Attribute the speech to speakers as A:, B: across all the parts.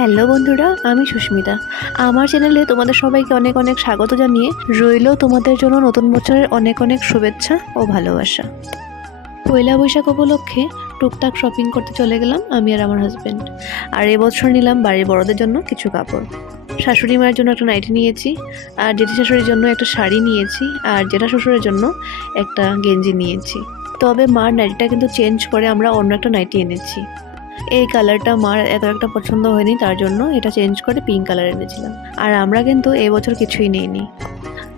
A: Hello বন্ধুরা, আমি সুস্মিতা। আমার চ্যানেলে তোমাদের সবাইকে অনেক অনেক স্বাগত জানিয়ে রইল তোমাদের জন্য নতুন বছরের অনেক অনেক শুভেচ্ছা ও ভালোবাসা। পয়লা বৈশাখ উপলক্ষে টুকটাক শপিং করতে চলে গেলাম আমি আর আমার হাজব্যান্ড আর এবছর নিলাম বাড়ির বড়দের জন্য কিছু কাপড়। শাশুড়ি মায়ের জন্য একটা নাইটি নিয়েছি, আর জেঠি শাশুড়ির জন্য একটা শাড়ি নিয়েছি, আর জেঠা শ্বশুরের জন্য একটা গেঞ্জি নিয়েছি। তবে মার নাইটিটা কিন্তু চেঞ্জ করে আমরা অন্য একটা নাইটি এনেছি। এই কালারটা মার এত একটা পছন্দ হয়নি, তার জন্য এটা চেঞ্জ করে পিঙ্ক কালার এনেছিলাম। আর আমরা কিন্তু এই বছর কিছুই নিইনি।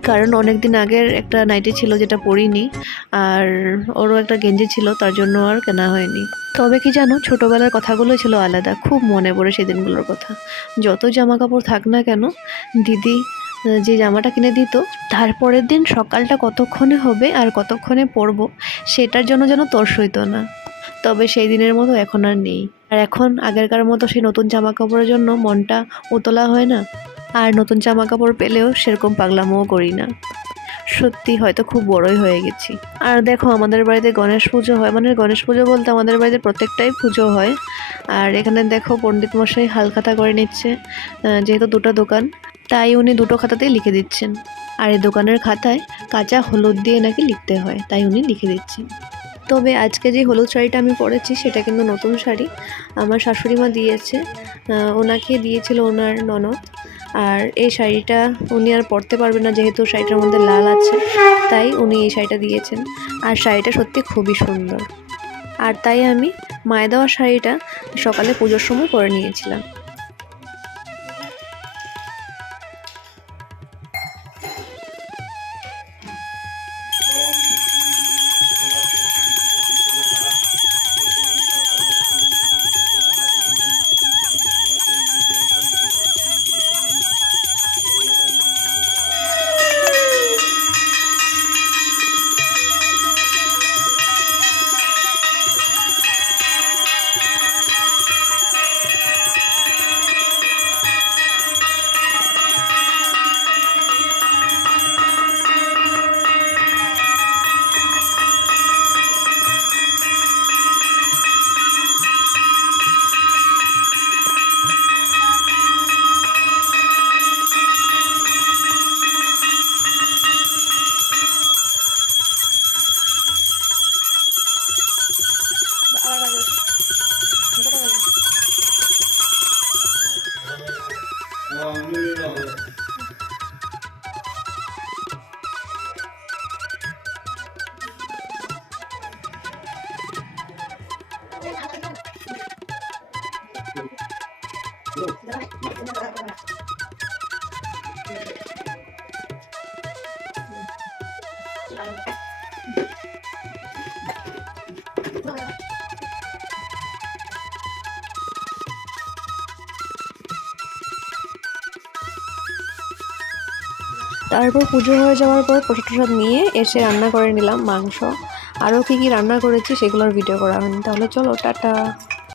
A: কারণ অনেক দিন আগের একটা নাইটি ছিল যেটা পরিনি আর ওরও একটা গেঞ্জি ছিল, তার জন্য আর কেনা হয়নি। তবে কি জানো, ছোটোবেলার কথাগুলো ছিল আলাদা, খুব মনে পড়ে সেই দিনগুলোর কথা। যত জামা কাপড় থাক না কেন, দিদি যে জামাটা কিনে দিত, তারপরের দিন সকালটা কতক্ষণে হবে আর কতক্ষণে পরবো, সেটার জন্য যেন তর্স হইতো না। তবে সেই দিনের মতো এখন আর নেই। আর এখন আগেরকার মতো সেই নতুন জামা কাপড়ের জন্য মনটা উতলা হয় না। আর নতুন জামা কাপড় পেলেও সেরকম পাগলামোও করি না। সত্যি হয়তো খুব বড়ই হয়ে গেছি। আর দেখো, আমাদের বাড়িতে গণেশ পুজো হয়। মানে গণেশ পুজো বলতে আমাদের বাড়িতে প্রত্যেকটাই পুজো হয়। আর এখানে দেখো, পণ্ডিত মশাই হালখাতা করে নিচ্ছে যেহেতু দুটো দোকান, তাই উনি দুটো খাতাতেই লিখে দিচ্ছেন। আর এই দোকানের খাতায় কাঁচা হলুদ দিয়ে নাকি লিখতে হয়, তাই উনি লিখে দিচ্ছেন। তবে আজকে যে হলুদ শাড়িটা আমি পরেছি, সেটা কিন্তু নতুন শাড়ি। আমার শাশুড়ি মা দিয়েছে ওনাকে দিয়েছিল ওনার ননদ। আর এই শাড়িটা উনি আর পরতে পারবেন না, যেহেতু শাড়িটার মধ্যে লাল আছে, তাই উনি এই শাড়িটা দিয়েছেন। আর শাড়িটা সত্যি খুবই সুন্দর। আর তাই আমি মায়ে দেওয়া শাড়িটা সকালে পুজোর সময় পরে নিয়েছিলাম। তারপর পুজো হয়ে যাওয়ার পর প্রসাদ প্রসাদ নিয়ে এসে রান্না করে নিলাম, মাংস। আরও কী কী রান্না করেছি সেগুলোর ভিডিও করা হয়নি। তাহলে চলো, টাটা।